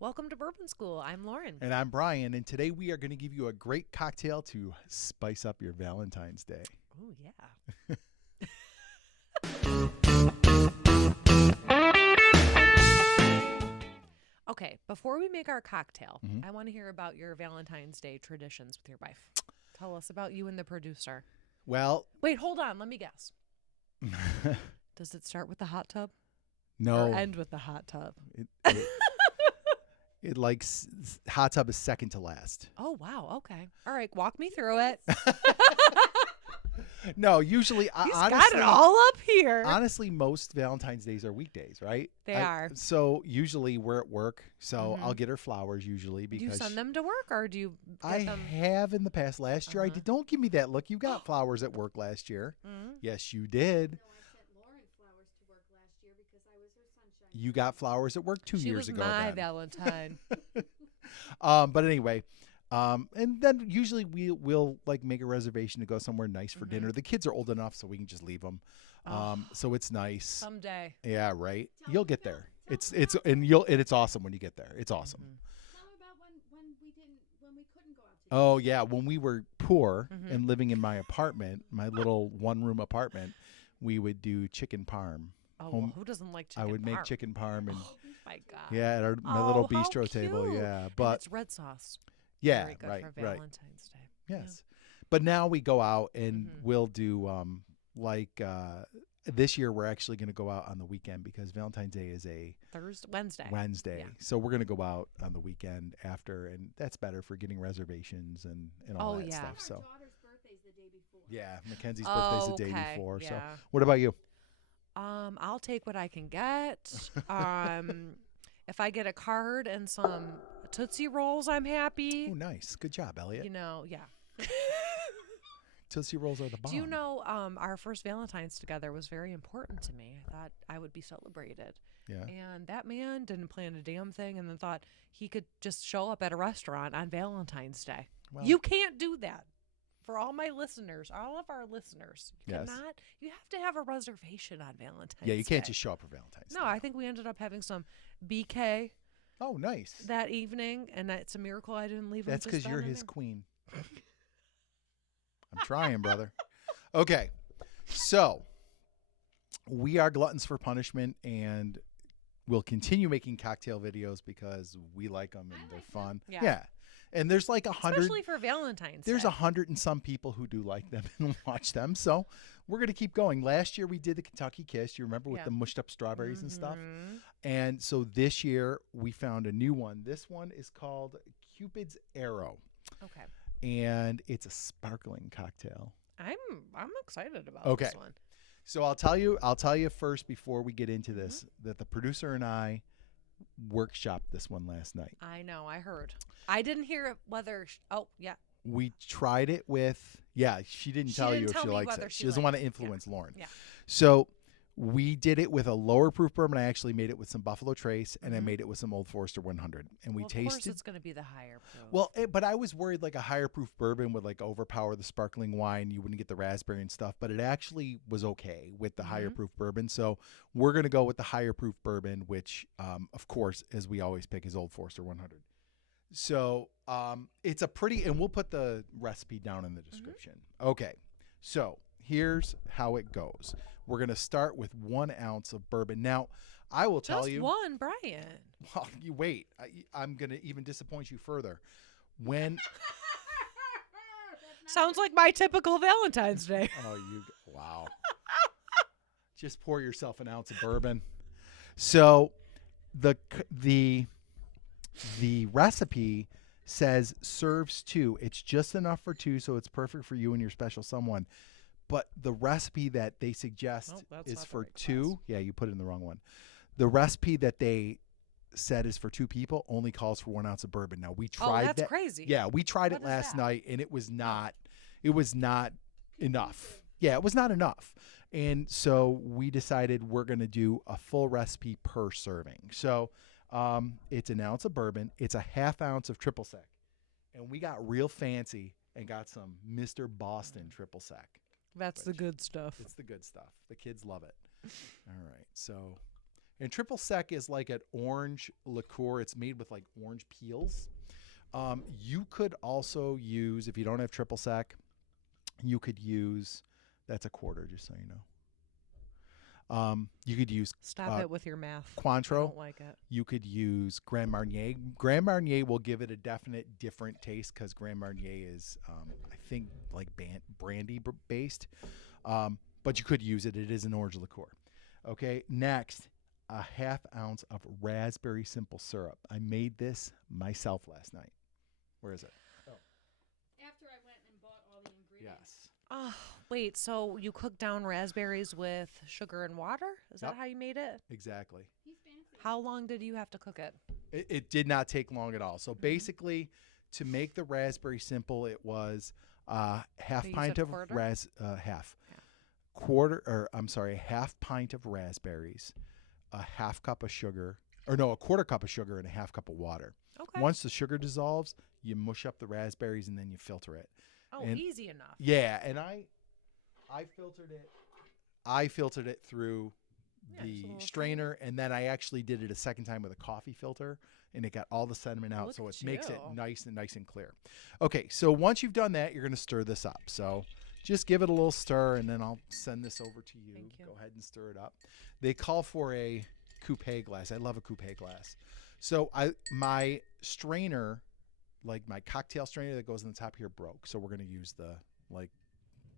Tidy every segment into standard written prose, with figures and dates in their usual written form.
Welcome to Bourbon School. I'm Lauren. And I'm Brian, and today we are going to give you a great cocktail to spice up your Valentine's Day. Oh, yeah. Okay, before we make our cocktail, I want to hear about your Valentine's Day traditions with your wife. Tell us about you and the producer. Well, wait, hold on. Let me guess. Does it start with the hot tub? No. Or end with the hot tub? It likes hot tub is second to last. Oh, wow. Okay. All right. Walk me through it. No, usually, He's honestly, got it all up here. Honestly, most Valentine's Days are weekdays, right? They are. So usually we're at work, so I'll get her flowers usually because do you send them to work or do you get them? have in the past. Last year I did. Don't give me that look. You got flowers at work last year. Yes, you did. No, I sent Lauren flowers to work last year because I was her sunshine. You got flowers at work 2 years ago. She was my then. Valentine. But anyway, and then usually we'll like make a reservation to go somewhere nice for dinner. The kids are old enough so we can just leave them. So it's nice. Someday. Yeah, right. You'll get there. It's awesome when you get there. It's awesome. Tell me about when we couldn't go out to Oh yeah, when we were poor and living in my apartment, my little one-room apartment, we would do chicken parm. Oh, well, who doesn't like chicken I would parm? make chicken parm and My God. yeah, at my little how bistro table. cute. Yeah, And but it's red sauce. yeah, Very good right, for right. Valentine's Day. Yes. But now we go out and we'll do this year we're actually going to go out on the weekend because Valentine's Day is a Wednesday. Yeah. So we're going to go out on the weekend after, and that's better for getting reservations and all that stuff. Our So daughter's birthday's the day before. yeah, Mackenzie's birthday's the day okay, before. So yeah. what about you? I'll take what I can get. If I get a card and some Tootsie Rolls, I'm happy. Oh, nice. Good job, Elliot. Yeah. Tootsie Rolls are the bomb. Do you know our first Valentine's together was very important to me. I thought I would be celebrated. Yeah. And that man didn't plan a damn thing and then thought he could just show up at a restaurant on Valentine's Day. Well, You can't do that. For all my listeners, all of our listeners, you Yes. cannot. You have to have a reservation on Valentine's Day. Yeah, you can't just show up for Valentine's No, Day. I think we ended up having some BK Oh, nice. that evening, and it's a miracle I didn't leave him. That's just because then you're and his there. queen. I'm trying, brother. Okay. So we are gluttons for punishment, and we'll continue making cocktail videos because we like them and they're fun. Yeah. And there's like 100. Especially for Valentine's There's Day. 100 and some people who do like them and watch them. So we're going to keep going. Last year we did the Kentucky Kiss. You remember with Yeah. the mushed up strawberries and stuff? Mhm. And so this year we found a new one. This one is called Cupid's Arrow. Okay. And it's a sparkling cocktail. I'm excited about Okay. this one. So I'll tell you first before we get into this that the producer and I workshopped this one last night. I know. I heard. I didn't hear whether. Oh, yeah. We tried it with she didn't tell you if she likes it. She doesn't want to influence Lauren. Yeah. So we did it with a lower proof bourbon. I actually made it with some Buffalo Trace and I made it with some Old Forester 100. And we Well, of course, tasted. it's going to be the higher proof. Well, but I was worried like a higher proof bourbon would like overpower the sparkling wine. You wouldn't get the raspberry and stuff, but it actually was okay with the higher proof bourbon. So we're going to go with the higher proof bourbon, which, of course, as we always pick, is Old Forester 100. So it's a pretty, and we'll put the recipe down in the description. Okay. So here's how it goes. We're going to start with 1 ounce of bourbon. Now, I will tell Just you. one, Brian. Well, you wait. I'm going to even disappoint you further. When Sounds like my typical Valentine's Day. wow. Just pour yourself an ounce of bourbon. So the recipe says serves 2. It's just enough for 2, so it's perfect for you and your special someone. But the recipe that they suggest that's is not the for right 2. glass. Yeah, you put it in the wrong one. The recipe that they said is for 2 people only calls for 1 ounce of bourbon. Now we tried that's that. crazy. Yeah, we tried What it is last that? night and it was not enough. Yeah, it was not enough. And so we decided we're going to do a full recipe per serving. So it's 1 ounce of bourbon. It's a 1/2 ounce of triple sec. And we got real fancy and got some Mr. Boston triple sec. That's the good stuff. It's the good stuff. The kids love it. All right. So, And triple sec is like an orange liqueur. It's made with like orange peels. You could also use, if you don't have triple sec, you could use, that's a quarter, just so you know. You could use Stop it with your math. I Cointreau. don't like it. You could use Grand Marnier. Grand Marnier will give it a definite different taste because Grand Marnier is, I think, like brandy based. But you could use it. It is an orange liqueur. Okay, next, a half ounce of raspberry simple syrup. I made this myself last night. Where is it? Oh. After I went and bought all the ingredients. Yes. Oh, wait. So you cook down raspberries with sugar and water? Is Yep. that how you made it? Exactly. He's fancy. How long did you have to cook it? It did not take long at all. So basically, to make the raspberry simple, it was half So you pint said of quarter? half pint of raspberries, a half cup of sugar, or no, a quarter cup of sugar and a half cup of water. Okay. Once the sugar dissolves, you mush up the raspberries and then you filter it. Oh, and- easy enough. Yeah, and I filtered it. I filtered it through Yeah, just a the little strainer, and then I actually did it a second time with a coffee filter, and it got all the sediment out, Look so at it makes it you. nice and clear. Okay, so once you've done that, you're going to stir this up. So just give it a little stir, and then I'll send this over to you. Thank you. Go ahead and stir it up. They call for a coupe glass. I love a coupe glass. So my strainer, like my cocktail strainer that goes on the top here, broke. So we're going to use the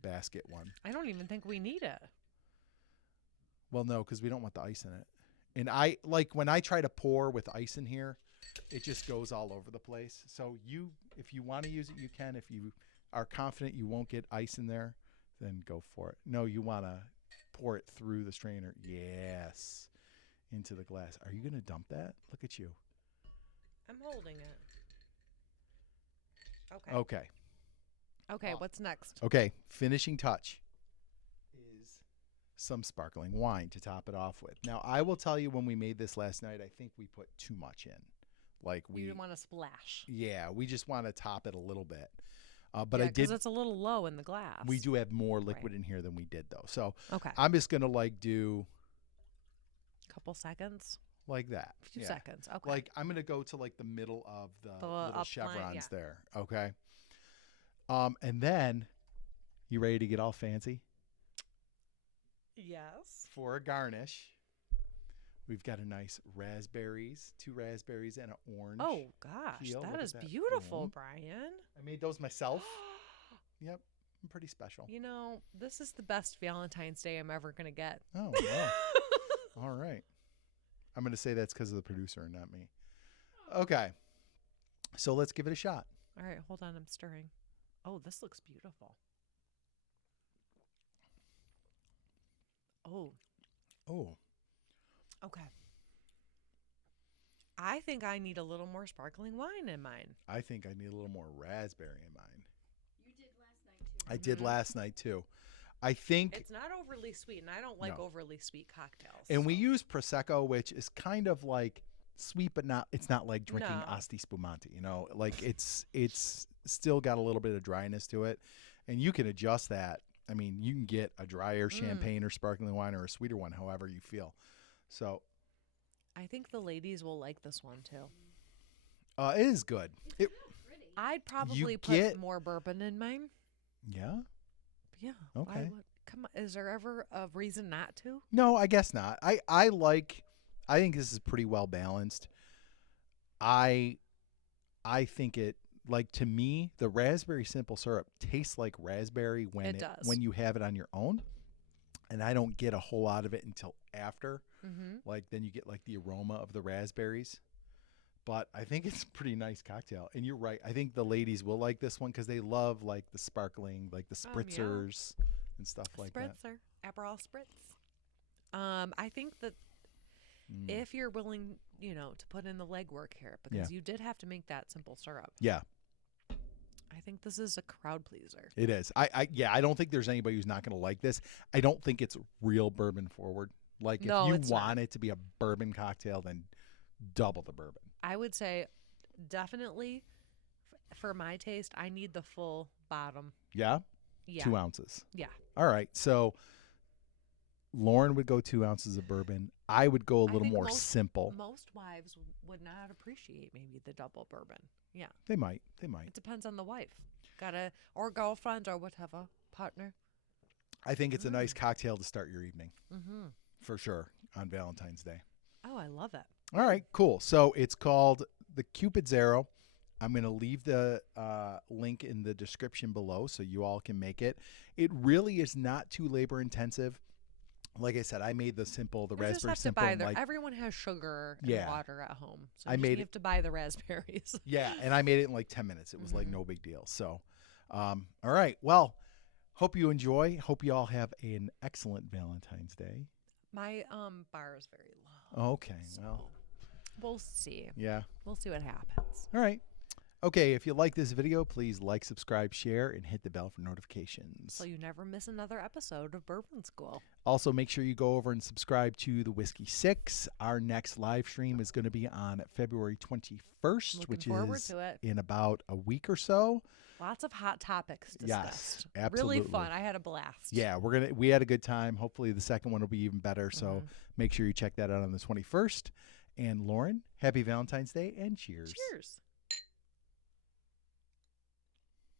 basket one. I don't even think we need it. Well, no, because we don't want the ice in it. And when I try to pour with ice in here, it just goes all over the place. So if you want to use it, you can. If you are confident you won't get ice in there, then go for it. No, you want to pour it through the strainer. Yes. Into the glass. Are you going to dump that? Look at you. I'm holding it. Okay. Okay. Okay, what's next? Okay. Finishing touch is some sparkling wine to top it off with. Now, I will tell you, when we made this last night, I think we put too much in. You didn't want to splash. Yeah, we just want to top it a little bit. But Yeah, I did. because it's a little low in the glass. We do have more liquid in here than we did, though. So Okay. I'm just gonna do Couple seconds. like that. A few Yeah. seconds. Okay. Like I'm gonna go to the middle of the little upline, chevrons yeah. there. Okay. And then you ready to get all fancy Yes. for a garnish? We've got a nice two raspberries and an orange. Oh gosh, peel. Look that at is that. beautiful, Boom. Brian. I made those myself. Yep, I'm pretty special. You know, this is the best Valentine's Day I'm ever gonna get. Oh, wow. All right. I'm going to say that's because of the producer and not me. Okay. So let's give it a shot. All right, hold on, I'm stirring. Oh, this looks beautiful. Oh, Oh, okay. I think I need a little more sparkling wine in mine. I think I need a little more raspberry in mine. You did last night too. I did last night too. I think, It's not overly sweet, and I don't like No. overly sweet cocktails. and we use Prosecco, which is kind of like sweet, but it's not like drinking No. Asti Spumante, like it's still got a little bit of dryness to it, and you can adjust that. I mean, you can get a drier champagne or sparkling wine or a sweeter one, however you feel. So I think the ladies will like this one too. it is good. It, Pretty. I'd probably put get- more bourbon in mine. yeah. Yeah. Okay. Come on. Is there ever a reason not to? No, I guess not. I think this is pretty well balanced. I think it, to me, the raspberry simple syrup tastes like raspberry when It does. when you have it on your own, and I don't get a whole lot of it until after. Mm-hmm. Then you get the aroma of the raspberries. But I think it's a pretty nice cocktail. And you're right. I think the ladies will like this one because they love the sparkling, the Yeah. spritzers and stuff like that. Spritzer, Aperol spritz. I think that if you're willing, to put in the legwork here, because you did have to make that simple syrup. Yeah. I think this is a crowd pleaser. It is. I don't think there's anybody who's not going to like this. I don't think it's real bourbon forward. If No, you it's want not. it to be a bourbon cocktail, then double the bourbon. I would say definitely for my taste, I need the full bottom. Yeah? Yeah. 2 ounces. Yeah. All right. So Lauren would go 2 ounces of bourbon. I would go a I little think more simple. Most wives would not appreciate maybe the double bourbon. Yeah. They might. It depends on the wife. Or girlfriend or whatever, partner. I think it's a nice cocktail to start your evening. Mm-hmm. For sure on Valentine's Day. Oh, I love it. All right, cool. So it's called the Cupid Zero. I'm going to leave the link in the description below so you all can make it. It really is not too labor intensive. Like I said, I made the raspberry simple. Everyone has sugar and water at home. So you have to buy the raspberries. Yeah, and I made it in like 10 minutes. It was like no big deal. So, all right. Well, hope you enjoy. Hope you all have an excellent Valentine's Day. My bar is very low. Okay, so well. We'll see. Yeah. We'll see what happens. All right. Okay, if you like this video, please like, subscribe, share, and hit the bell for notifications. So you never miss another episode of Bourbon School. Also, make sure you go over and subscribe to the Whiskey 6. Our next live stream is going to be on February 21st, which is in about a week or so. Lots of hot topics discussed. Yes, absolutely. Really fun. I had a blast. Yeah, we had a good time. Hopefully the second one will be even better. So make sure you check that out on the 21st. And Lauren, happy Valentine's Day and cheers. Cheers.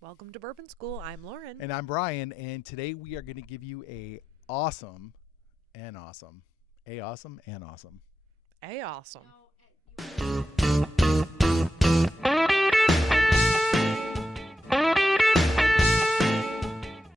Welcome to Bourbon School. I'm Lauren. And I'm Brian. And today we are going to give you a awesome. A awesome.